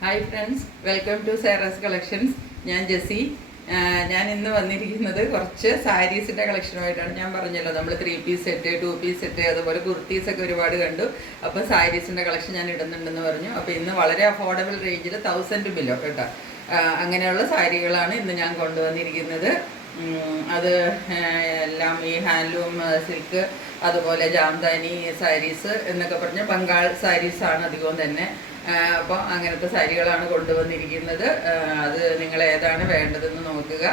Hi friends, welcome to Sera's collections. ഞാൻ ജെസ്സി. ഞാൻ ഇന്ന് വന്നിരിക്കുന്നത് കുറച്ച് സാരീസിൻ്റെ കളക്ഷനുമായിട്ടാണ്. ഞാൻ പറഞ്ഞല്ലോ, നമ്മൾ 3 പീസ് സെറ്റ്, 2 പീസ് സെറ്റ്, അതുപോലെ കുർത്തീസൊക്കെ ഒരുപാട് കണ്ടു. അപ്പോൾ സാരീസിൻ്റെ കളക്ഷൻ ഞാൻ ഇടുന്നുണ്ടെന്ന് പറഞ്ഞു. അപ്പോൾ ഇന്ന് വളരെ അഫോർഡബിൾ റേഞ്ചിൽ 1000 ബിലോ കേട്ടോ, അങ്ങനെയുള്ള സാരികളാണ് ഇന്ന് ഞാൻ കൊണ്ടുവന്നിരിക്കുന്നത്. അത് എല്ലാം ഈ ഹാൻഡ്ലൂം സിൽക്ക്, അതുപോലെ ജാംദാനി സാരീസ് എന്നൊക്കെ പറഞ്ഞ് ബംഗാൾ സാരീസാണ് അധികവും തന്നെ. അപ്പോൾ അങ്ങനത്തെ സാരികളാണ് കൊണ്ടുവന്നിരിക്കുന്നത്. അത് നിങ്ങൾ ഏതാണ് വേണ്ടതെന്ന് നോക്കുക.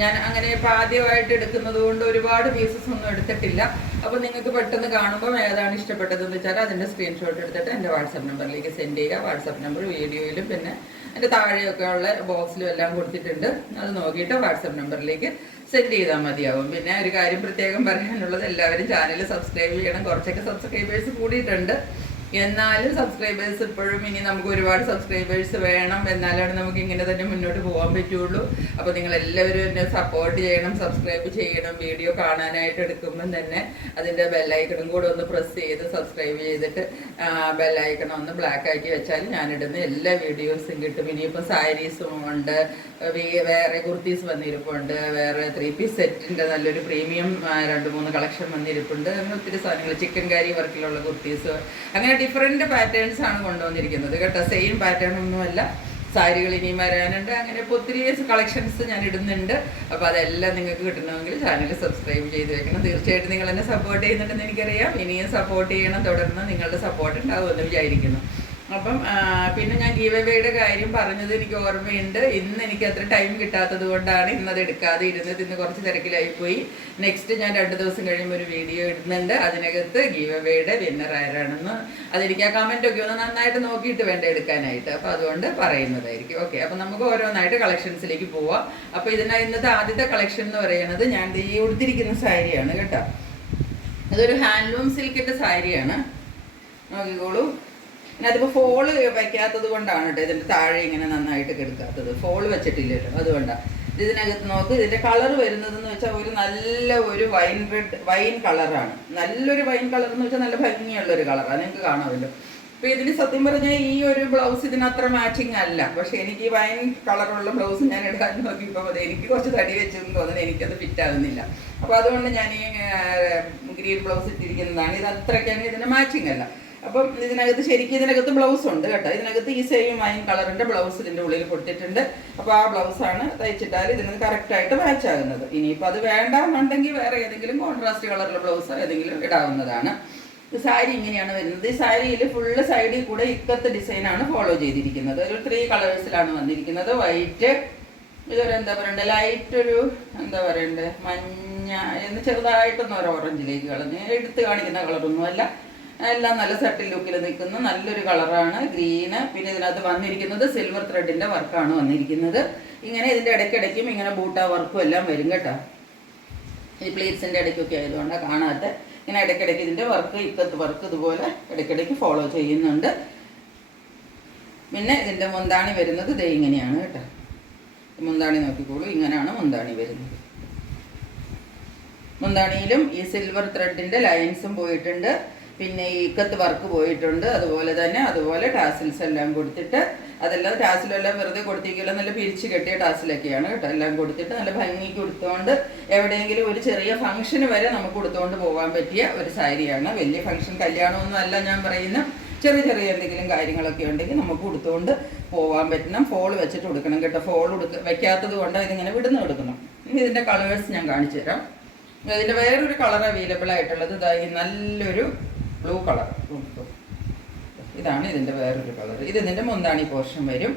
ഞാൻ അങ്ങനെ ഇപ്പോൾ ആദ്യമായിട്ട് എടുക്കുന്നത് കൊണ്ട് ഒരുപാട് പീസസ് ഒന്നും എടുത്തിട്ടില്ല. അപ്പോൾ നിങ്ങൾക്ക് പെട്ടെന്ന് കാണുമ്പോൾ ഏതാണ് ഇഷ്ടപ്പെട്ടതെന്ന് വെച്ചാൽ അതിൻ്റെ സ്ക്രീൻഷോട്ട് എടുത്തിട്ട് എൻ്റെ വാട്സപ്പ് നമ്പറിലേക്ക് സെൻഡ് ചെയ്യുക. വാട്സപ്പ് നമ്പർ വീഡിയോയിലും പിന്നെ എൻ്റെ താഴെയൊക്കെ ഉള്ള ബോക്സിലും എല്ലാം കൊടുത്തിട്ടുണ്ട്. അത് നോക്കിയിട്ട് വാട്സപ്പ് നമ്പറിലേക്ക് സെൻഡ് ചെയ്താൽ മതിയാവും. പിന്നെ ഒരു കാര്യം പ്രത്യേകം പറയാനുള്ളത്, എല്ലാവരും ചാനൽ സബ്സ്ക്രൈബ് ചെയ്യണം. കുറച്ചൊക്കെ സബ്സ്ക്രൈബേഴ്സ് കൂടിയിട്ടുണ്ട്, എന്നാലും സബ്സ്ക്രൈബേഴ്സ് ഇപ്പോഴും ഇനി നമുക്ക് ഒരുപാട് സബ്സ്ക്രൈബേഴ്സ് വേണം. എന്നാലാണ് നമുക്ക് ഇങ്ങനെ തന്നെ മുന്നോട്ട് പോകാൻ പറ്റുള്ളൂ. അപ്പോൾ നിങ്ങളെല്ലാവരും എന്നെ സപ്പോർട്ട് ചെയ്യണം, സബ്സ്ക്രൈബ് ചെയ്യണം. വീഡിയോ കാണാനായിട്ട് എടുക്കുമ്പം തന്നെ അതിൻ്റെ ബെല്ലൈക്കണും കൂടെ ഒന്ന് പ്രസ് ചെയ്ത് സബ്സ്ക്രൈബ് ചെയ്തിട്ട് ബെല്ലൈക്കണം ഒന്ന് ബ്ലാക്ക് ആക്കി വെച്ചാൽ ഞാനിടുന്ന എല്ലാ വീഡിയോസും കിട്ടും. ഇനിയിപ്പോൾ സാരീസും ഉണ്ട്, വേറെ കുർത്തീസ് വന്നിരിപ്പുണ്ട്, വേറെ 3 പീസ് സെറ്റിൻ്റെ നല്ലൊരു പ്രീമിയം 2-3 കളക്ഷൻ വന്നിരിപ്പുണ്ട്. അങ്ങനെ ഒത്തിരി സാധനങ്ങൾ, ചിക്കൻ കാരി വർക്കിലുള്ള കുർത്തീസ്, അങ്ങനെ ഡിഫറെൻറ്റ് പാറ്റേൺസ് ആണ് കൊണ്ടുവന്നിരിക്കുന്നത് കേട്ടോ. സെയിം പാറ്റേൺ ഒന്നുമല്ല, സാരികൾ ഇനിയും വരാനുണ്ട്. അങ്ങനെ ഇപ്പോൾ ഒത്തിരി കളക്ഷൻസ് ഞാൻ ഇടുന്നുണ്ട്. അപ്പോൾ അതെല്ലാം നിങ്ങൾക്ക് കിട്ടണമെങ്കിൽ ചാനൽ സബ്സ്ക്രൈബ് ചെയ്ത് വെക്കണം. തീർച്ചയായിട്ടും നിങ്ങൾ എന്നെ സപ്പോർട്ട് ചെയ്യുന്നുണ്ടെന്ന് എനിക്കറിയാം. ഇനിയും സപ്പോർട്ട് ചെയ്യണം, തുടർന്ന് നിങ്ങളുടെ സപ്പോർട്ട് ഉണ്ടാവുമെന്ന് വിചാരിക്കുന്നു. അപ്പം പിന്നെ ഞാൻ ഗീവ് അവേയുടെ കാര്യം പറഞ്ഞത് എനിക്ക് ഓർമ്മയുണ്ട്. ഇന്ന് എനിക്ക് അത്ര ടൈം കിട്ടാത്തത് കൊണ്ടാണ് ഇന്നത് എടുക്കാതെ ഇരുന്നത്. ഇന്ന് കുറച്ച് തിരക്കിലായിപ്പോയി. നെക്സ്റ്റ് ഞാൻ 2 ദിവസം കഴിയുമ്പോൾ ഒരു വീഡിയോ ഇടുന്നുണ്ട്. അതിനകത്ത് ഗീവ് അവേയുടെ വിന്നർ ആരാണെന്ന് അതെനിക്ക് ആ കമൻറ്റൊക്കെ ഒന്ന് നന്നായിട്ട് നോക്കിയിട്ട് വേണ്ട എടുക്കാനായിട്ട്. അപ്പോൾ അതുകൊണ്ട് പറയുന്നതായിരിക്കും. ഓക്കെ, അപ്പോൾ നമുക്ക് ഓരോന്നായിട്ട് കളക്ഷൻസിലേക്ക് പോവാം. അപ്പോൾ ഇന്നത്തെ ആദ്യത്തെ കളക്ഷൻ എന്ന് പറയുന്നത് ഞാൻ ഈ ഉടുത്തിരിക്കുന്ന സാരിയാണ് കേട്ടോ. അതൊരു ഹാൻഡ്ലൂം സിൽക്കിൻ്റെ സാരിയാണ്. നോക്കിക്കോളൂ. പിന്നെ അതിപ്പോൾ ഫോള് വയ്ക്കാത്തത് കൊണ്ടാണ് കേട്ടോ ഇതിൻ്റെ താഴെ ഇങ്ങനെ നന്നായിട്ട് കിടക്കാത്തത്. ഫോള് വെച്ചിട്ടില്ലല്ലോ, അതുകൊണ്ടാണ്. ഇതിനകത്ത് നോക്ക്, ഇതിൻ്റെ കളർ വരുന്നതെന്ന് വെച്ചാൽ ഒരു നല്ല ഒരു വൈൻ കളറാണ്. നല്ലൊരു വൈൻ കളർ എന്ന് വെച്ചാൽ നല്ല ഭംഗിയുള്ളൊരു കളറാണ്, നിങ്ങൾക്ക് കാണാമല്ലോ. അപ്പോൾ ഇതിന് സത്യം പറഞ്ഞാൽ ഈ ഒരു ബ്ലൗസ് ഇതിനത്ര മാച്ചിങ് അല്ല. പക്ഷേ എനിക്ക് ഈ വൈൻ കളറുള്ള ബ്ലൗസ് ഞാൻ ഇടാൻ നോക്കിയപ്പോൾ അത് എനിക്ക് കുറച്ച് തടി വെച്ചെന്ന് തോന്നുന്നു, എനിക്കത് ഫിറ്റ് ആകുന്നില്ല. അപ്പോൾ അതുകൊണ്ട് ഞാൻ ഈ ഗ്രീൻ ബ്ലൗസ് ഇട്ടിരിക്കുന്നതാണ്. ഇത് അത്രയ്ക്കാണ് ഇതിൻ്റെ മാച്ചിങ് അല്ല. അപ്പം ഇതിനകത്ത് ബ്ലൗസ് ഉണ്ട് കേട്ടോ. ഇതിനകത്ത് ഈ സെയിം വൈൻ കളറിൻ്റെ ബ്ലൗസ് ഇതിൻ്റെ ഉള്ളിൽ കൊടുത്തിട്ടുണ്ട്. അപ്പോൾ ആ ബ്ലൗസാണ് തയ്ച്ചിട്ടാൽ ഇതിന് കറക്റ്റായിട്ട് മാച്ച് ആകുന്നത്. ഇനിയിപ്പോൾ അത് വേണ്ടാന്നുണ്ടെങ്കിൽ വേറെ ഏതെങ്കിലും കോൺട്രാസ്റ്റ് കളറുള്ള ബ്ലൗസ് ഏതെങ്കിലും ഇടാവുന്നതാണ്. സാരി ഇങ്ങനെയാണ് വരുന്നത്. ഈ സാരിയിൽ ഫുള്ള് സൈഡിൽ കൂടെ ഇക്കത്ത് ഡിസൈനാണ് ഫോളോ ചെയ്തിരിക്കുന്നത്. ഒരു 3 കളേഴ്സിലാണ് വന്നിരിക്കുന്നത്. വൈറ്റ്, ഇതൊരു എന്താ പറയണ്ടേ, ലൈറ്റ് ഒരു എന്താ പറയണ്ടേ മഞ്ഞ എന്ന് ചെറുതായിട്ടൊന്നും ഒരു ഓറഞ്ചിലേക്ക് കളഞ്ഞ് എടുത്ത് കാണിക്കുന്ന കളറൊന്നുമല്ല. എല്ലാം നല്ല സെറ്റിൽ ലുക്കിൽ നിൽക്കുന്ന നല്ലൊരു കളറാണ്. ഗ്രീന്. പിന്നെ ഇതിനകത്ത് വന്നിരിക്കുന്നത് സിൽവർ ത്രെഡിൻ്റെ വർക്കാണ് വന്നിരിക്കുന്നത്. ഇങ്ങനെ ഇതിൻ്റെ ഇടയ്ക്കിടയ്ക്കും ഇങ്ങനെ ബൂട്ട വർക്കും എല്ലാം വരും കേട്ടോ. ഈ പ്ലീറ്റ്സിൻ്റെ ഇടയ്ക്കൊക്കെ ആയതുകൊണ്ടാണ് കാണാത്ത. ഇങ്ങനെ ഇടയ്ക്കിടയ്ക്ക് ഇതിൻ്റെ വർക്ക്, ഇക്കത്ത് വർക്ക് ഇതുപോലെ ഇടയ്ക്കിടയ്ക്ക് ഫോളോ ചെയ്യുന്നുണ്ട്. പിന്നെ ഇതിൻ്റെ മുന്താണി വരുന്നത് ദേ ഇങ്ങനെയാണ് കേട്ടോ. മുന്താണി നോക്കിക്കോളൂ, ഇങ്ങനെയാണ് മുന്താണി വരുന്നത്. മുന്താണിയിലും ഈ സിൽവർ ത്രെഡിൻ്റെ ലൈൻസും പോയിട്ടുണ്ട്. പിന്നെ ഈ ഇക്കത്ത് വർക്ക് പോയിട്ടുണ്ട്. അതുപോലെ ടാസിൽസ് എല്ലാം കൊടുത്തിട്ട്, അതെല്ലാം ടാസിലെല്ലാം വെറുതെ കൊടുത്തിരിക്കില്ല, നല്ല പിരിച്ച് കെട്ടിയ ടാസിലൊക്കെയാണ് കേട്ടോ. എല്ലാം കൊടുത്തിട്ട് നല്ല ഭംഗിക്ക് കൊടുത്തുകൊണ്ട് എവിടെയെങ്കിലും ഒരു ചെറിയ ഫംഗ്ഷന് വരെ നമുക്ക് കൊടുത്തുകൊണ്ട് പോകാൻ പറ്റിയ ഒരു സാരിയാണ്. വലിയ ഫംഗ്ഷൻ, കല്യാണമൊന്നും അല്ല ഞാൻ പറയുന്ന, ചെറിയ എന്തെങ്കിലും കാര്യങ്ങളൊക്കെ ഉണ്ടെങ്കിൽ നമുക്ക് കൊടുത്തുകൊണ്ട് പോകാൻ പറ്റണം. ഫോള് വെച്ചിട്ട് കൊടുക്കണം കേട്ടോ. വെക്കാത്തത് കൊണ്ടാണ് ഇതിങ്ങനെ വിടുന്ന് കൊടുക്കണം. ഇനി ഇതിൻ്റെ കളേഴ്സ് ഞാൻ കാണിച്ചു തരാം. ഇതിൻ്റെ വേറൊരു കളർ അവൈലബിൾ ആയിട്ടുള്ളത് ഇതായി നല്ലൊരു ബ്ലൂ കളർ. ഇതാണ് ഇതിൻ്റെ വേറൊരു കളർ. ഇത് ഇതിൻ്റെ മുന്താണി പോർഷൻ വരും.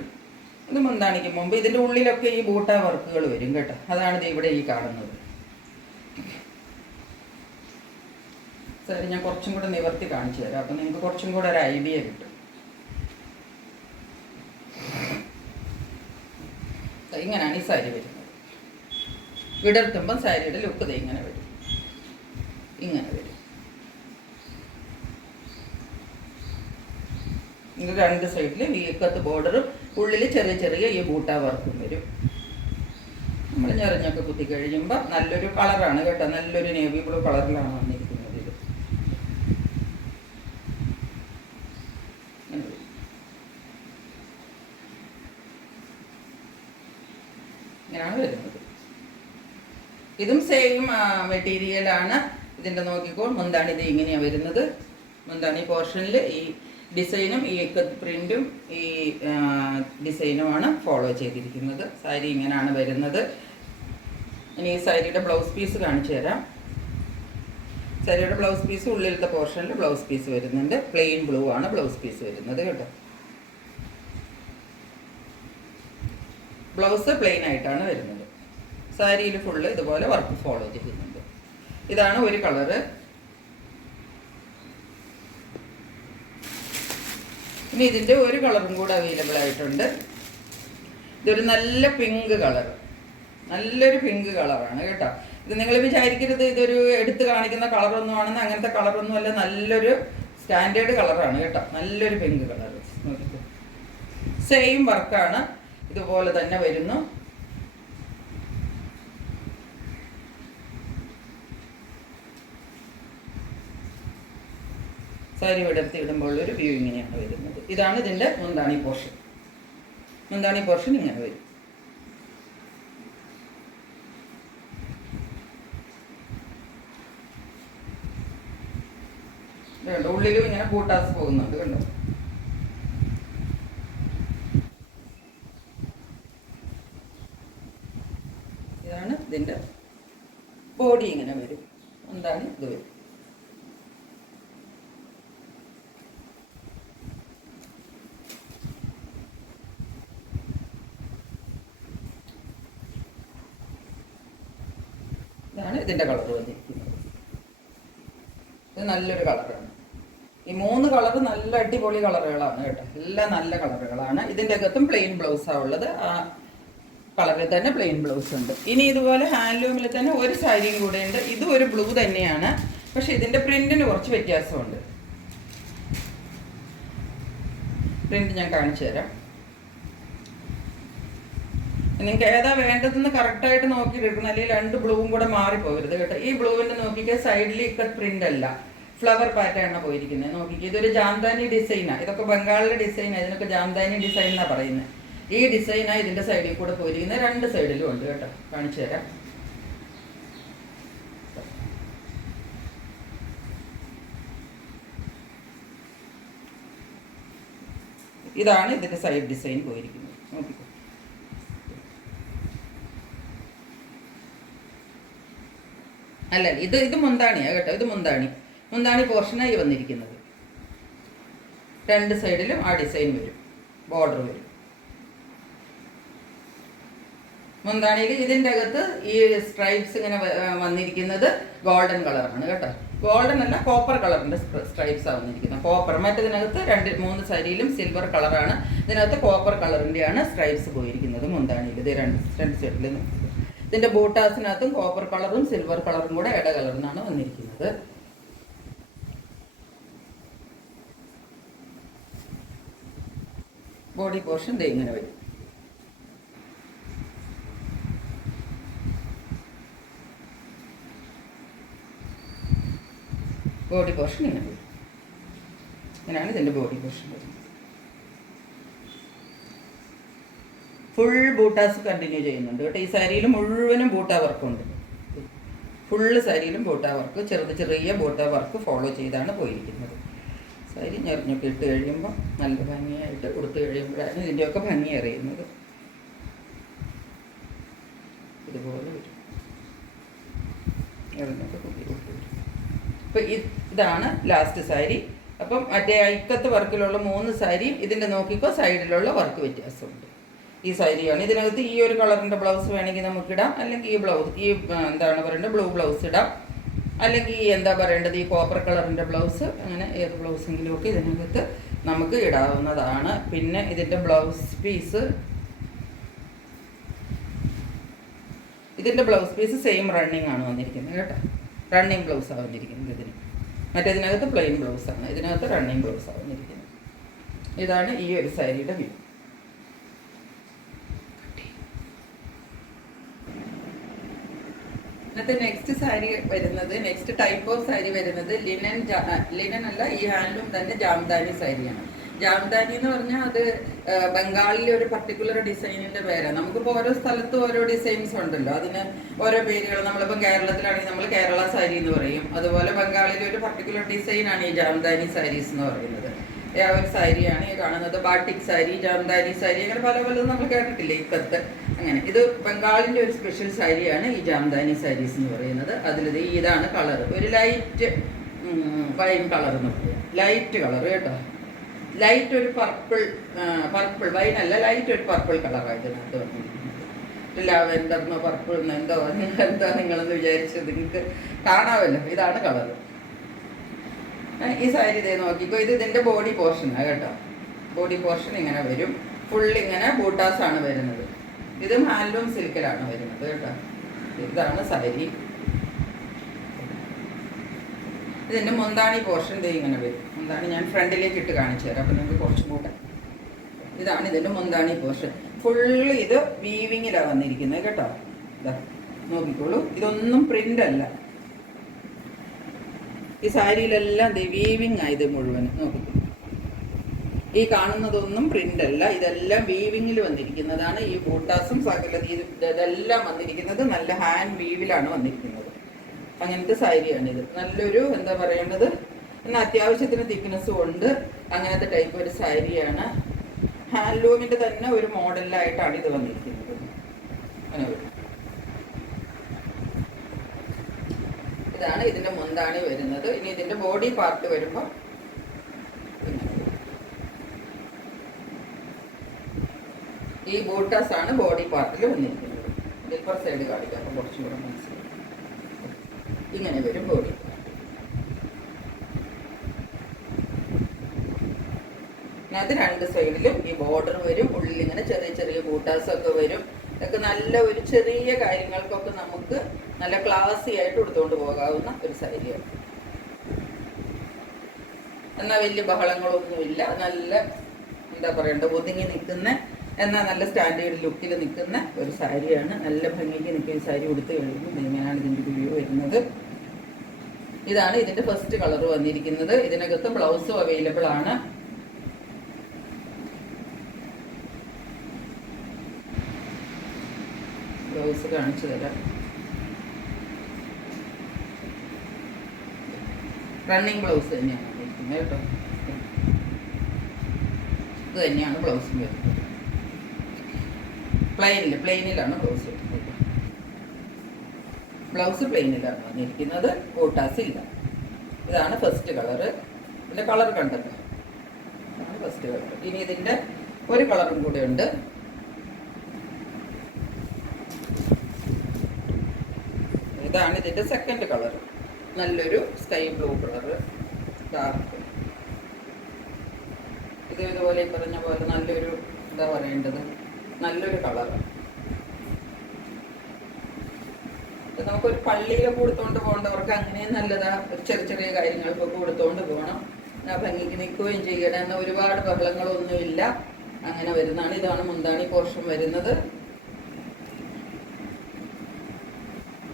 ഇത് മുന്താണിക്ക് മുമ്പ് ഇതിൻ്റെ ഉള്ളിലൊക്കെ ഈ ബൂട്ട വർക്കുകൾ വരും കേട്ടോ. അതാണ് ഇവിടെ ഈ കാണുന്നത്. ശരി, ഞാൻ കുറച്ചും കൂടെ നിവർത്തി കാണിച്ചു തരാം. അപ്പം നിങ്ങൾക്ക് കുറച്ചും കൂടെ ഒരു ഐഡിയ കിട്ടും. ഇങ്ങനെയാണ് ഈ സാരി വരുന്നത്. വിടർത്തുമ്പം സാരിയുടെ ലുക്ക് ഇങ്ങനെ വരും. ഇങ്ങനെ വരും. ഇത് 2 സൈഡിൽ വീക്കത്ത് ബോർഡറും ഉള്ളിൽ ചെറിയ ഈ ബൂട്ട വർക്കും വരും. നമ്മൾ ഞെറിഞ്ഞൊക്കെ കുത്തി കഴിയുമ്പോൾ നല്ലൊരു കളറാണ് കേട്ടോ. നല്ലൊരു നേവി ബ്ലൂ കളറിലാണ് വന്നിരിക്കുന്നത്. ഇത് ഇങ്ങനെയാണ് വരുന്നത്. ഇതും സെയിം മെറ്റീരിയലാണ്. ഇതിൻ്റെ നോക്കിക്കോൾ, മുന്താണി ഇത് ഇങ്ങനെയാണ് വരുന്നത്. മുന്താണി പോർഷനിൽ ഈ ഡിസൈനും ഈ പ്രിൻറ്റും ഈ ഡിസൈനുമാണ് ഫോളോ ചെയ്തിരിക്കുന്നത്. സാരി ഇങ്ങനെയാണ് വരുന്നത്. ഇനി ഈ സാരിയുടെ ബ്ലൗസ് പീസ് കാണിച്ചു തരാം. സാരിയുടെ ബ്ലൗസ് പീസ് ഉള്ളിലത്തെ പോർഷനിൽ ബ്ലൗസ് പീസ് വരുന്നുണ്ട്. പ്ലെയിൻ ബ്ലൂ ആണ് ബ്ലൗസ് പീസ് വരുന്നത് കേട്ടോ. ബ്ലൗസ് പ്ലെയിൻ ആയിട്ടാണ് വരുന്നത്. സാരിയിൽ ഫുള്ള് ഇതുപോലെ വർക്ക് ഫോളോ ചെയ്യുന്നുണ്ട്. ഇതാണ് ഒരു കളറ്. ഇനി ഇതിൻ്റെ ഒരു കളറും കൂടെ അവൈലബിൾ ആയിട്ടുണ്ട്. ഇതൊരു നല്ല പിങ്ക് കളർ, നല്ലൊരു പിങ്ക് കളറാണ് കേട്ടോ. ഇത് നിങ്ങൾ വിചാരിക്കരുത് ഇതൊരു എടുത്ത് കാണിക്കുന്ന കളറൊന്നും ആണെന്ന്. അങ്ങനത്തെ കളറൊന്നും അല്ല, നല്ലൊരു സ്റ്റാൻഡേർഡ് കളറാണ് കേട്ടോ. നല്ലൊരു പിങ്ക് കളർ. സെയിം വർക്കാണ്, ഇതുപോലെ തന്നെ വരുന്നു. സാരി വിടർത്തി ഇടുമ്പോൾ ഒരു വ്യൂ ഇങ്ങനെയാണ് വരുന്നത്. ഇതാണ് ഇതിൻ്റെ മുന്താണി പോർഷൻ. മുന്താണി പോർഷൻ ഇങ്ങനെ വരും. കണ്ടോ, ഉള്ളിലും ഇങ്ങനെ ബൂട്ടാസ് പോകുന്നുണ്ട് കണ്ടോ. ഇതാണ് ഇതിൻ്റെ ബോഡി ഇങ്ങനെ വരും. മുന്താണി ഇത് വരും. ഇതാണ് ഇതിൻ്റെ കളർ വന്നിരിക്കുന്നത്. ഇത് നല്ലൊരു കളറാണ്. ഈ 3 കളറ് നല്ല അടിപൊളി കളറുകളാണ് കേട്ടോ. എല്ലാം നല്ല കളറുകളാണ്. ഇതിൻ്റെ അകത്തും പ്ലെയിൻ ബ്ലൗസാണ് ഉള്ളത്. ആ കളറിൽ തന്നെ പ്ലെയിൻ ബ്ലൗസ് ഉണ്ട്. ഇനി ഇതുപോലെ ഹാൻഡ്ലൂമിൽ തന്നെ ഒരു സാരിയും കൂടെ ഉണ്ട്. ഇതും ഒരു ബ്ലൂ തന്നെയാണ്, പക്ഷെ ഇതിൻ്റെ പ്രിന്റിന് കുറച്ച് വ്യത്യാസമുണ്ട്. പ്രിന്റ് ഞാൻ കാണിച്ചു തരാം. നിങ്ങൾക്ക് ഏതാ വേണ്ടതെന്ന് കറക്റ്റായിട്ട് നോക്കിയെടുക്കണം, അല്ലെങ്കിൽ 2 ബ്ലൂവും കൂടെ മാറിപ്പോകരുത് കേട്ടോ. ഈ ബ്ലൂവിൻ്റെ നോക്കിക്കുക, സൈഡിൽ ഇക്കട്ട് പ്രിന്റ് അല്ല, ഫ്ലവർ പാറ്റേണാണ് പോയിരിക്കുന്നത്. നോക്കിക്കുക, ഇതൊരു ജാംദാനി ഡിസൈനാണ്. ഇതൊക്കെ ബംഗാളിലെ ഡിസൈനാണ്. ഇതിനൊക്കെ ജാംദാനി ഡിസൈൻ എന്നാണ് പറയുന്നത്. ഈ ഡിസൈനാണ് ഇതിൻ്റെ സൈഡിൽ കൂടെ പോയിരിക്കുന്നത്. 2 സൈഡിലും ഉണ്ട് കേട്ടോ. കാണിച്ചു തരാം. ഇതാണ് ഇതിൻ്റെ സൈഡ് ഡിസൈൻ പോയിരിക്കുന്നത്. നോക്കിക്കോ, അല്ല ഇത് മുന്താണിയാണ് കേട്ടോ. ഇത് മുന്താണി പോർഷനായി വന്നിരിക്കുന്നത്. 2 സൈഡിലും ആ ഡിസൈൻ വരും, ബോർഡർ വരും. മുന്താണിയിൽ ഇതിൻ്റെ അകത്ത് ഈ സ്ട്രൈപ്സ് ഇങ്ങനെ വന്നിരിക്കുന്നത് ഗോൾഡൻ കളറാണ് കേട്ടോ. ഗോൾഡൻ അല്ല, കോപ്പർ കളറിൻ്റെ സ്ട്രൈപ്സാണ് വന്നിരിക്കുന്നത്. കോപ്പർ. മറ്റേതിനകത്ത് 2-3 സാരിയിലും സിൽവർ കളറാണ്. ഇതിനകത്ത് കോപ്പർ കളറിൻ്റെയാണ് സ്ട്രൈപ്സ് പോയിരിക്കുന്നത് മുന്താണിയിൽ. ഇത് 2 സൈഡിലും. ഇതിൻ്റെ ബൂട്ടാസിനകത്തും കോപ്പർ കളറും സിൽവർ കളറും കൂടെ ഇട കലർന്നാണ് വന്നിരിക്കുന്നത്. ബോഡി പോർഷൻ ദേ ഇങ്ങനെ വരും. ബോഡി പോർഷൻ ഇങ്ങനെ വരും. ഇങ്ങനെയാണ് ഇതിൻ്റെ ബോഡി പോർഷൻ വരുന്നത്. ഫുൾ ബൂട്ടാസ് കണ്ടിന്യൂ ചെയ്യുന്നുണ്ട് കേട്ടോ. ഈ സാരിയിൽ മുഴുവനും ബൂട്ടാ വർക്കുണ്ട്. ഫുള്ള് സാരിയിലും ബൂട്ടാ വർക്ക്, ചെറിയ ബൂട്ടാ വർക്ക് ഫോളോ ചെയ്താണ് പോയിരിക്കുന്നത്. സാരി ഞെറിഞ്ഞൊക്കെ ഇട്ട് കഴിയുമ്പോൾ നല്ല ഭംഗിയായിട്ട് ഉടുത്ത് കഴിയുമ്പോഴാണ് ഇതിൻ്റെയൊക്കെ ഭംഗി അറിയുന്നത്. ഇതുപോലെ വരും. ഞെറിഞ്ഞൊക്കെ കുട്ടി കൊടുത്ത് വരും. അപ്പോൾ ഇതാണ് ലാസ്റ്റ് സാരി. അപ്പം മറ്റേ ഇക്കത്ത് വർക്കിലുള്ള 3 സാരിയും ഇതിൻ്റെ നോക്കിക്കോ സൈഡിലുള്ള വർക്ക് വ്യത്യാസമുണ്ട്. ഈ സാരിയാണ്. ഇതിനകത്ത് ഈ ഒരു കളറിൻ്റെ ബ്ലൗസ് വേണമെങ്കിൽ നമുക്കിടാം, അല്ലെങ്കിൽ ഈ ബ്ലൗസ് എന്താണ് പറയേണ്ടത്, ബ്ലൂ ബ്ലൗസ് ഇടാം, അല്ലെങ്കിൽ എന്താ പറയേണ്ടത്, ഈ കോപ്പർ കളറിൻ്റെ ബ്ലൗസ്, അങ്ങനെ ഏത് ബ്ലൗസെങ്കിലും ഒക്കെ ഇതിനകത്ത് നമുക്ക് ഇടാവുന്നതാണ്. പിന്നെ ഇതിൻ്റെ ബ്ലൗസ് പീസ്, ഇതിൻ്റെ ബ്ലൗസ് പീസ് സെയിം റണ്ണിങ് ആണ് വന്നിരിക്കുന്നത് കേട്ടോ. റണ്ണിങ് ബ്ലൗസാണ് വന്നിരിക്കുന്നത് ഇതിന്. മറ്റേതിനകത്ത് പ്ലെയിൻ ബ്ലൗസാണ്, ഇതിനകത്ത് റണ്ണിങ് ബ്ലൗസാണ് വന്നിരിക്കുന്നത്. ഇതാണ് ഈ ഒരു സാരിയുടെ വ്യൂ. ഇന്നത്തെ നെക്സ്റ്റ് സാരി വരുന്നത്, നെക്സ്റ്റ് ടൈപ്പ് ഓഫ് സാരി വരുന്നത് ലിനൻ അല്ല, ഈ ഹാൻഡ്ലൂം തന്നെ ജാംദാനി സാരിയാണ്. ജാംദാനി എന്ന് പറഞ്ഞാൽ അത് ബംഗാളിലെ ഒരു പർട്ടിക്കുലർ ഡിസൈനിന്റെ പേരാണ്. നമുക്കിപ്പോൾ ഓരോ സ്ഥലത്തും ഓരോ ഡിസൈൻസ് ഉണ്ടല്ലോ, അതിന് ഓരോ പേരുകൾ. നമ്മളിപ്പോൾ കേരളത്തിലാണെങ്കിൽ നമ്മൾ കേരള സാരി എന്ന് പറയും. അതുപോലെ ബംഗാളിലെ ഒരു പർട്ടിക്കുലർ ഡിസൈനാണ് ഈ ജാംദാനി സാരീസ് എന്ന് പറയുന്നത്. ആ ഒരു സാരിയാണ് ഈ കാണുന്നത്. ബാട്ടിക് സാരി, ജാംദാനി സാരി, അങ്ങനെ പല പലതും നമ്മൾ കേട്ടിട്ടില്ലേ ഇപ്പത്ത്. അങ്ങനെ ഇത് ബംഗാളിന്റെ ഒരു സ്പെഷ്യൽ സാരിയാണ് ഈ ജാംദാനി സാരീസ് എന്ന് പറയുന്നത്. അതിലിത് ഇതാണ് കളർ, ഒരു ലൈറ്റ് വൈൻ കളർ എന്ന് പറയും. ലൈറ്റ് കളർ കേട്ടോ, ലൈറ്റ് ഒരു പർപ്പിൾ വൈൻ അല്ല, ലൈറ്റ് ഒരു പർപ്പിൾ കളറാണ് ഇതിനകത്ത് വന്നിരിക്കുന്നത്. ലാവെൻഡർന്നോ പർപ്പിൾന്നോ എന്താ നിങ്ങളെന്ന് വിചാരിച്ചത്, നിങ്ങൾക്ക് കാണാമല്ലോ. ഇതാണ് കളർ. ഈ സാരി ഇതേ നോക്കിക്കോ, ഇത് ഇതിൻ്റെ ബോഡി പോർഷനാണ് കേട്ടോ. ബോഡി പോർഷൻ ഇങ്ങനെ വരും, ഫുൾ ഇങ്ങനെ ബൂട്ടാസാണ് വരുന്നത്. ഇതും ഹാൻഡ്ലൂം സിൽക്കിലാണ് വരുന്നത് കേട്ടോ. ഇതാണ് സാരി. ഇതിൻ്റെ മുന്താണി പോർഷൻ ഇത് ഇങ്ങനെ വരും. മുന്താണി ഞാൻ ഫ്രണ്ടിലേക്ക് ഇട്ട് കാണിച്ചു തരാം, അപ്പം നിങ്ങൾക്ക് കുറച്ചും കൂടെ. ഇതാണ് ഇതിൻ്റെ മുന്താണി പോർഷൻ. ഫുള്ള് ഇത് വീവിങ്ങിലാണ് വന്നിരിക്കുന്നത് കേട്ടോ. ഇതാ നോക്കിക്കോളൂ, ഇതൊന്നും പ്രിൻ്റ് അല്ല. ഈ സാരിയിലെല്ലാം വീവിങ് ആയത് മുഴുവൻ നോക്കിക്കോളൂ. ഈ കാണുന്നതൊന്നും പ്രിൻ്റ് അല്ല, ഇതെല്ലാം വീവിങ്ങിൽ വന്നിരിക്കുന്നതാണ്. ഈ ബൂട്ടാസും സകല ഇതെല്ലാം വന്നിരിക്കുന്നത് നല്ല ഹാൻഡ് വീവിലാണ് വന്നിരിക്കുന്നത്. അങ്ങനത്തെ സാരിയാണിത്. നല്ലൊരു എന്താ പറയേണ്ടത്, എന്നാൽ അത്യാവശ്യത്തിന് തിക്നെസ്സും ഉണ്ട്. അങ്ങനത്തെ ടൈപ്പ് ഒരു സാരിയാണ്. ഹാൻഡ്ലൂമിൻ്റെ തന്നെ ഒരു മോഡലായിട്ടാണ് ഇത് വന്നിരിക്കുന്നത്. അങ്ങനെ ഇതാണ് ഇതിൻ്റെ മുന്താണി വരുന്നത്. ഇനി ഇതിൻ്റെ ബോഡി പാർട്ട് വരുമ്പോൾ ഈ ബൂട്ടാസ് ആണ് ബോഡി പാർട്ടിൽ വന്നിരിക്കുന്നത്. ഡിപ്പർ സൈഡ് കാണിക്കാം, അപ്പോൾ കുറച്ചും കൂടെ മനസ്സിലാവും. ഇങ്ങനെ വരും ബോഡി. അത് രണ്ട് സൈഡിലും ഈ ബോർഡർ വരും. ഉള്ളിൽ ഇങ്ങനെ ചെറിയ ചെറിയ ബൂട്ടാസൊക്കെ വരും. ഇതൊക്കെ നല്ല ഒരു ചെറിയ കാര്യങ്ങൾക്കൊക്കെ നമുക്ക് നല്ല ക്ലാസി ആയിട്ട് എടുത്തുകൊണ്ട് പോകാവുന്ന ഒരു സാരിയാണ്. എന്നാൽ വലിയ ബഹളങ്ങളൊന്നുമില്ല. നല്ല എന്താ പറയണ്ട, ഒതുങ്ങി നിൽക്കുന്ന, എന്നാൽ നല്ല സ്റ്റാൻഡേർഡ് ലുക്കിൽ നിൽക്കുന്ന ഒരു സാരിയാണ്. നല്ല ഭംഗിക്ക് നിൽക്കുന്ന സാരി ഉടുത്ത് കഴിയുമ്പോൾ ഇങ്ങനെയാണ് ഇതിൻ്റെ വ്യൂ വരുന്നത്. ഇതാണ് ഇതിൻ്റെ ഫസ്റ്റ് കളർ വന്നിരിക്കുന്നത്. ഇതിനകത്ത് ബ്ലൗസും അവൈലബിൾ ആണ്. ബ്ലൗസ് കാണിച്ചു തരാം. റണ്ണിങ് ബ്ലൗസ് തന്നെയാണ് വന്നിരിക്കുന്നത് കേട്ടോ. ഇത് തന്നെയാണ് ബ്ലൗസും വരുന്നത്. പ്ലെയിനിലാണ് ബ്ലൗസ് വരുന്നത്. ബ്ലൗസ് പ്ലെയിനിലാണ് വന്നിരിക്കുന്നത്, ബൂട്ടാസ് ഇല്ല. ഇതാണ് ഫസ്റ്റ് കളറ്. ഇതിൻ്റെ കളർ കണ്ടല്ലോ, ഇതാണ് ഫസ്റ്റ് കളർ. ഇനി ഇതിൻ്റെ ഒരു കളറും കൂടെ ഉണ്ട്. ഇതാണ് ഇതിൻ്റെ സെക്കൻഡ് കളർ. നല്ലൊരു സ്കൈ ബ്ലൂ കളറ്, ഡാർക്ക്. ഇത് ഇതുപോലെ പറഞ്ഞ പോലെ നല്ലൊരു എന്താ പറയേണ്ടത്, നല്ലൊരു കളറാണ്. നമുക്കൊരു പള്ളിയിലൊക്കെ കൊടുത്തോണ്ട് പോകേണ്ടവർക്ക് അങ്ങനെയും നല്ലതാ. ഒരു ചെറിയ ചെറിയ കാര്യങ്ങൾക്കൊക്കെ കൊടുത്തോണ്ട് പോകണം. ഭംഗിക്ക് നിൽക്കുകയും ചെയ്യണം. എന്നാൽ ഒരുപാട് ബഹളങ്ങളൊന്നുമില്ല. അങ്ങനെ വരുന്നതാണ്. ഇതാണ് മുന്താണി പോർഷൻ വരുന്നത്.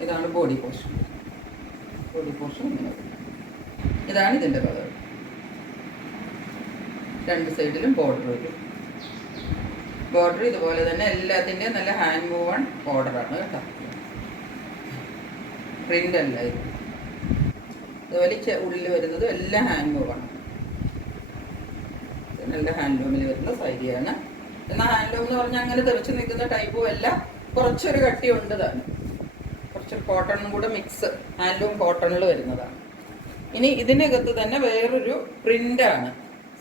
ഇതാണ് ബോഡി പോർഷൻ. ഇങ്ങനെ വരും. ഇതാണ് ഇതിൻ്റെ കളർ. രണ്ട് സൈഡിലും ബോർഡർ വരും. ബോർഡർ ഇതുപോലെ തന്നെ എല്ലാത്തിൻ്റെയും നല്ല ഹാൻഡ് മൂവൺ ബോർഡറാണ് കേട്ടോ. പ്രിൻ്റ് അല്ല ഇത്. അതുപോലെ ഉള്ളിൽ വരുന്നത് എല്ലാം ഹാൻഡ് മൂവാണ്. നല്ല ഹാൻഡ്ലൂമിൽ വരുന്ന സാരിയാണ്. എന്നാൽ ഹാൻഡ്ലൂം എന്ന് പറഞ്ഞാൽ അങ്ങനെ തെറിച്ച് നിൽക്കുന്ന ടൈപ്പും അല്ല. കുറച്ചൊരു കട്ടിയുണ്ട് താനും. കുറച്ചൊരു കോട്ടണും കൂടെ മിക്സ്, ഹാൻഡ്ലൂം കോട്ടണിൽ വരുന്നതാണ്. ഇനി ഇതിനകത്ത് തന്നെ വേറൊരു പ്രിൻ്റാണ്.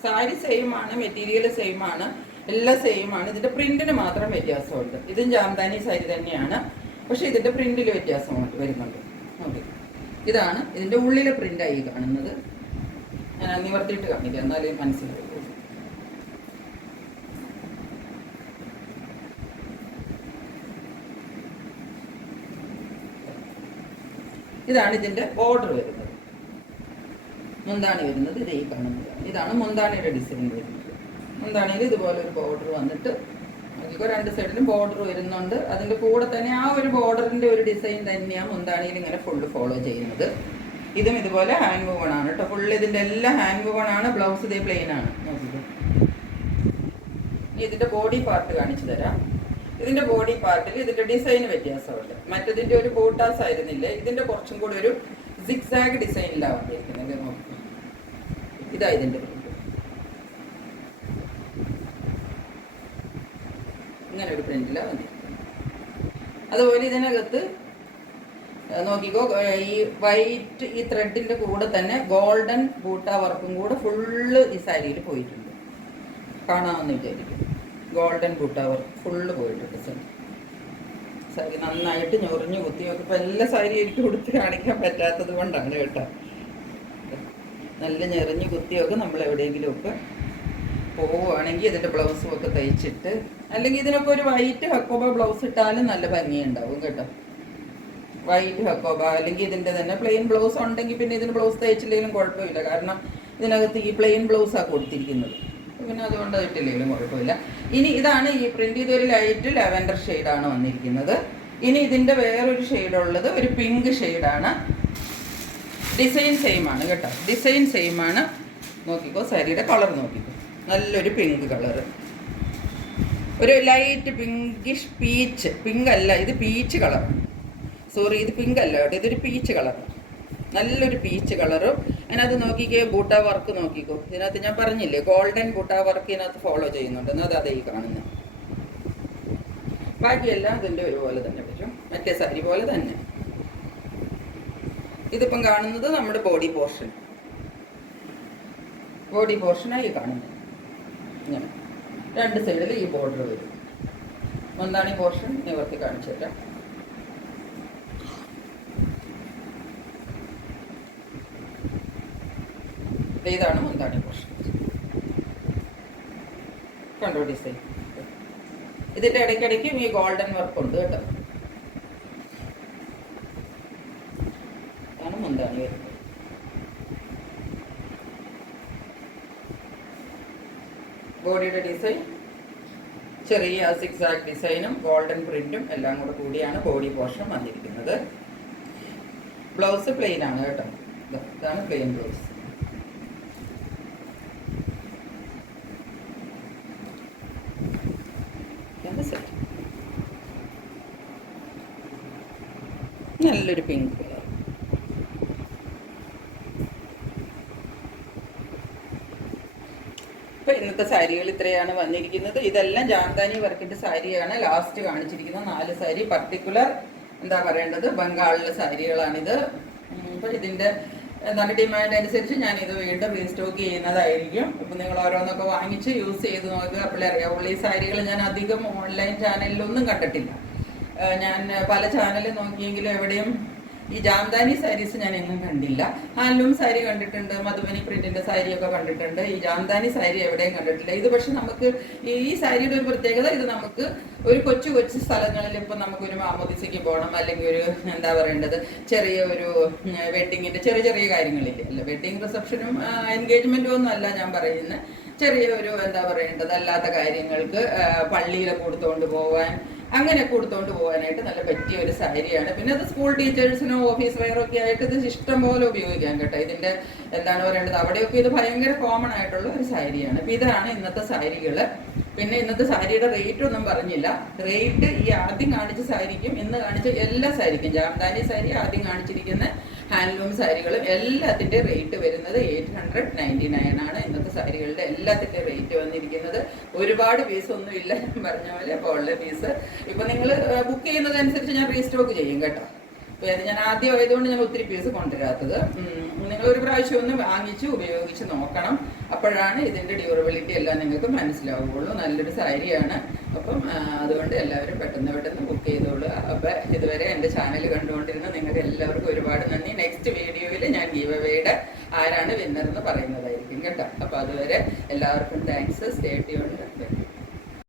സാരി സെയിം ആണ്, മെറ്റീരിയൽ സെയിം ആണ്, എല്ലാം സെയിം ആണ്. ഇതിൻ്റെ പ്രിന്റിന് മാത്രം വ്യത്യാസമുണ്ട്. ഇതും ജാംദാനി സാരി തന്നെയാണ്, പക്ഷെ ഇതിൻ്റെ പ്രിന്റിൽ വ്യത്യാസം വരുന്നുണ്ട്. ഓക്കെ, ഇതാണ് ഇതിൻ്റെ ഉള്ളിലെ പ്രിൻ്റായി കാണുന്നത്. ഞാൻ നിവർത്തിയിട്ട് കാണിക്കാം, എന്നാലേ മനസ്സിലാവുള്ളൂ. ഇതാണ് ഇതിൻ്റെ ബോർഡർ വരുന്നത്. മുന്താണി വരുന്നത് ഇതേ കാണുന്നത്. ഇതാണ് മുന്താണിയുടെ ഡിസൈൻ വരുന്നത്. മുന്താണിയിൽ ഇതുപോലെ ഒരു ബോർഡർ വന്നിട്ട് അതിപ്പോൾ രണ്ട് സൈഡിലും ബോർഡർ വരുന്നുണ്ട്. അതിൻ്റെ കൂടെ തന്നെ ആ ഒരു ബോർഡറിൻ്റെ ഒരു ഡിസൈൻ തന്നെയാണ് മുന്താണിയിൽ ഇങ്ങനെ ഫുള്ള് ഫോളോ ചെയ്യുന്നത്. ഇതും ഇതുപോലെ ഹാൻഡ് വൂവൺ ആണ് കേട്ടോ. ഫുള്ള് ഇതിൻ്റെ എല്ലാം ഹാൻഡ് വൂവൺ ആണ്. ബ്ലൗസ് ഇതേ പ്ലെയിൻ ആണ്. നോക്കിയിട്ട് ഇതിൻ്റെ ബോഡി പാർട്ട് കാണിച്ചു തരാം. ഇതിൻ്റെ ബോഡി പാർട്ടിൽ ഇതിൻ്റെ ഡിസൈൻ വ്യത്യാസമുണ്ട്. മറ്റതിൻ്റെ ഒരു ബോട്ടാസ് ആയിരുന്നില്ലേ, ഇതിൻ്റെ കുറച്ചും കൂടി ഒരു സിക്സാഗ് ഡിസൈനിലാണ് വന്നിരിക്കുന്നത്. നോക്കി, ഇതാ ഇതിൻ്റെ പ്രിന്റ്. ഇങ്ങനെ ഒരു പ്രിന്റിലാണ് വന്നിരിക്കുന്നത്. അതുപോലെ ഇതിനകത്ത് നോക്കിക്കോ, ഈ വൈറ്റ് ഈ ത്രെഡിൻ്റെ കൂടെ തന്നെ ഗോൾഡൻ ബൂട്ട വർക്കും കൂടെ ഫുള്ള് ഈ സാരിയിൽ പോയിട്ടുണ്ട്. കാണാമെന്ന് വിചാരിക്കും. ഗോൾഡൻ ബൂട്ട വർക്ക് ഫുള്ള് പോയിട്ടുണ്ട്. സാരി നന്നായിട്ട് ഞൊറിഞ്ഞു കുത്തി നോക്കി. ഇപ്പം എല്ലാ സാരി എനിക്ക് കൊടുത്ത് കാണിക്കാൻ പറ്റാത്തത് കൊണ്ടാണ് കേട്ടോ. നല്ല ഞെറിഞ്ഞു കുത്തിയൊക്കെ നമ്മൾ എവിടെയെങ്കിലുമൊക്കെ പോവുകയാണെങ്കിൽ ഇതിൻ്റെ ബ്ലൗസും ഒക്കെ തയ്ച്ചിട്ട്, അല്ലെങ്കിൽ ഇതിനൊക്കെ ഒരു വൈറ്റ് ഹക്കോബ ബ്ലൗസ് ഇട്ടാലും നല്ല ഭംഗിയുണ്ടാവും കേട്ടോ. വൈറ്റ് ഹക്കോബ അല്ലെങ്കിൽ ഇതിൻ്റെ തന്നെ പ്ലെയിൻ ബ്ലൗസ് ഉണ്ടെങ്കിൽ പിന്നെ ഇതിന് ബ്ലൗസ് തയ്ച്ചില്ലെങ്കിലും കുഴപ്പമില്ല. കാരണം ഇതിനകത്ത് ഈ പ്ലെയിൻ ബ്ലൗസാണ് കൊടുത്തിരിക്കുന്നത്. പിന്നെ അതുകൊണ്ട് ഇട്ടില്ലെങ്കിലും കുഴപ്പമില്ല. ഇനി ഇതാണ് ഈ പ്രിന്റ്. ഇതൊരു ലൈറ്റ് ലാവൻഡർ ഷെയ്ഡാണ് വന്നിരിക്കുന്നത്. ഇനി ഇതിൻ്റെ വേറൊരു ഷെയ്ഡുള്ളത് ഒരു പിങ്ക് ഷെയ്ഡാണ്. ഡിസൈൻ സെയിം ആണ് കേട്ടോ, ഡിസൈൻ സെയിം ആണ്. നോക്കിക്കോ, സാരിയുടെ കളർ നോക്കിക്കോ, നല്ലൊരു പിങ്ക് കളറ്, ഒരു ലൈറ്റ് പിങ്കിഷ് പീച്ച്. പിങ്ക് അല്ല, ഇത് പീച്ച് കളർ. സോറി, ഇത് പിങ്ക് അല്ല കേട്ടോ, ഇതൊരു പീച്ച് കളർ. നല്ലൊരു പീച്ച് കളറും. അതിനകത്ത് നോക്കിക്കോ, ബൂട്ട വർക്ക് നോക്കിക്കോ. ഇതിനകത്ത് ഞാൻ പറഞ്ഞില്ലേ ഗോൾഡൻ ബൂട്ട വർക്ക് ഇതിനകത്ത് ഫോളോ ചെയ്യുന്നുണ്ട്. അതേ ഈ കാണുന്നത്. ബാക്കിയെല്ലാം ഇതിൻ്റെ ഒരുപോലെ തന്നെ വരും, മറ്റേ സാരി പോലെ തന്നെ. ഇതിപ്പം കാണുന്നത് നമ്മുടെ ബോഡി പോർഷൻ. ബോഡി പോർഷനായി കാണുന്നത് ഇങ്ങനെ രണ്ട് സൈഡിൽ ഈ ബോർഡർ വരും. മുന്താണി പോർഷൻ നിവർത്തി കാണിച്ചു തരാം. ഇതാണ് മുന്താണി പോർഷൻ. കണ്ടോ ഡിസൈൻ? ഇതിൻ്റെ ഇടയ്ക്കിടയ്ക്കും ഈ ഗോൾഡൻ വർക്ക് ഉണ്ട് കേട്ടോ. ഇതാണ് മുന്താണി വരുന്നത്. ബോഡിയുടെ ഡിസൈൻ ചെറിയ സിക്സാഗ് ഡിസൈനും ഗോൾഡൻ പ്രിന്റും എല്ലാം കൂടെ കൂടിയാണ് ബോഡി പോർഷൻ വന്നിരിക്കുന്നത്. ബ്ലൗസ് പ്ലെയിൻ ആണ് കേട്ടോ. ഇതാണ് പ്ലെയിൻ ബ്ലൗസ്. നല്ലൊരു പിങ്ക് കളർ. ഇപ്പൊ ഇന്നത്തെ സാരികൾ ഇത്രയാണ് വന്നിരിക്കുന്നത്. ഇതെല്ലാം ജാംദാനി വർക്കിന്റെ സാരിയാണ് ലാസ്റ്റ് കാണിച്ചിരിക്കുന്നത്. 4 സാരി പർട്ടിക്കുലർ എന്താ പറയേണ്ടത് ബംഗാളിലെ സാരികളാണിത്. ഇപ്പൊ ഇതിന്റെ എന്താണ് ഡിമാൻഡ് അനുസരിച്ച് ഞാൻ ഇത് വീണ്ടും റീസ്റ്റോക്ക് ചെയ്യുന്നതായിരിക്കും. ഇപ്പം നിങ്ങൾ ഓരോന്നൊക്കെ വാങ്ങിച്ച് യൂസ് ചെയ്ത് നോക്കുക, അപ്പോഴേ അറിയാവുള്ളൂ. ഈ സാരികൾ ഞാൻ അധികം ഓൺലൈൻ ചാനലിലൊന്നും കണ്ടിട്ടില്ല. ഞാൻ പല ചാനലിൽ നോക്കിയെങ്കിലും എവിടെയും ഈ ജാംദാനി സാരീസ് ഞാൻ എങ്ങും കണ്ടില്ല. ഹാൻഡ്ലൂം സാരി കണ്ടിട്ടുണ്ട്, മധുബനി പ്രിന്റിന്റെ സാരിയൊക്കെ കണ്ടിട്ടുണ്ട്. ഈ ജാംദാനി സാരി എവിടെയും കണ്ടിട്ടില്ല. ഇത് പക്ഷെ നമുക്ക് ഈ സാരിയുടെ ഒരു പ്രത്യേകത, ഇത് നമുക്ക് ഒരു കൊച്ചു കൊച്ചു സ്ഥലങ്ങളിൽ ഇപ്പം നമുക്കൊരു മാമോദിസയ്ക്ക് പോകണം, അല്ലെങ്കിൽ ഒരു എന്താ പറയേണ്ടത് ചെറിയ ഒരു വെഡിങ്ങിന്റെ ചെറിയ ചെറിയ കാര്യങ്ങളില്ലേ, അല്ല വെഡിങ് റിസപ്ഷനും എൻഗേജ്മെന്റും ഒന്നും അല്ല ഞാൻ പറയുന്നത്, ചെറിയ ഒരു എന്താ പറയേണ്ടത് അല്ലാത്ത കാര്യങ്ങൾക്ക് പള്ളിയിലൊക്കെ കൊടുത്തുകൊണ്ട് പോകാൻ, അങ്ങനെ കൊടുത്തോണ്ട് പോകാനായിട്ട് നല്ല പറ്റിയ ഒരു സാരിയാണ്. പിന്നെ അത് സ്കൂൾ ടീച്ചേഴ്സിനോ ഓഫീസ് വെയറൊക്കെ ആയിട്ട് ഇത് ഇഷ്ടം പോലെ ഉപയോഗിക്കാം കേട്ടോ. ഇതിൻ്റെ എന്താണ് പറയേണ്ടത് അവിടെയൊക്കെ ഇത് ഭയങ്കര കോമൺ ആയിട്ടുള്ള ഒരു സാരിയാണ്. അപ്പം ഇതാണ് ഇന്നത്തെ സാരികൾ. പിന്നെ ഇന്നത്തെ സാരിയുടെ റേറ്റ് ഒന്നും പറഞ്ഞില്ല. റേറ്റ് ഈ ആദ്യം കാണിച്ച സാരിക്കും ഇന്ന് കാണിച്ച എല്ലാ സാരിക്കും, ജാംദാനി സാരി ആദ്യം കാണിച്ചിരിക്കുന്ന ഹാൻഡ്ലൂം സാരികളും എല്ലാത്തിൻ്റെ റേറ്റ് വരുന്നത് 899 ആണ്. ഇന്നത്തെ സാരികളുടെ എല്ലാത്തിൻ്റെ റേറ്റ് വന്നിരിക്കുന്നത്. ഒരുപാട് പീസൊന്നും ഇല്ല, ഞാൻ പറഞ്ഞ പോലെ. അപ്പോൾ ഉള്ള പീസ് ഇപ്പം നിങ്ങൾ ബുക്ക് ചെയ്യുന്നതനുസരിച്ച് ഞാൻ റീസ്റ്റോക്ക് ചെയ്യും കേട്ടോ. അപ്പോൾ അത് ഞാൻ ആദ്യം ആയതുകൊണ്ട് ഞാൻ ഒത്തിരി പീസ് കൊണ്ടുവരാത്തത്. നിങ്ങളൊരു പ്രാവശ്യം ഒന്ന് വാങ്ങിച്ച് ഉപയോഗിച്ച് നോക്കണം, അപ്പോഴാണ് ഇതിൻ്റെ ഡ്യൂറബിലിറ്റി എല്ലാം നിങ്ങൾക്ക് മനസ്സിലാവുകയുള്ളൂ. നല്ലൊരു സാരിയാണ്. അപ്പം അതുകൊണ്ട് എല്ലാവരും പെട്ടെന്ന് ബുക്ക് ചെയ്തോളൂ. അപ്പം ഇതുവരെ എൻ്റെ ചാനൽ കണ്ടുകൊണ്ടിരുന്ന നിങ്ങൾക്ക് എല്ലാവർക്കും ഒരുപാട് നന്ദി. നെക്സ്റ്റ് വീഡിയോയിൽ ഞാൻ ഗീവ് അവേയുടെ ആരാണ് വിന്നർ എന്ന് പറയുന്നതായിരിക്കും കേട്ടോ. അപ്പോൾ അതുവരെ എല്ലാവർക്കും താങ്ക്സ്. Stay tuned.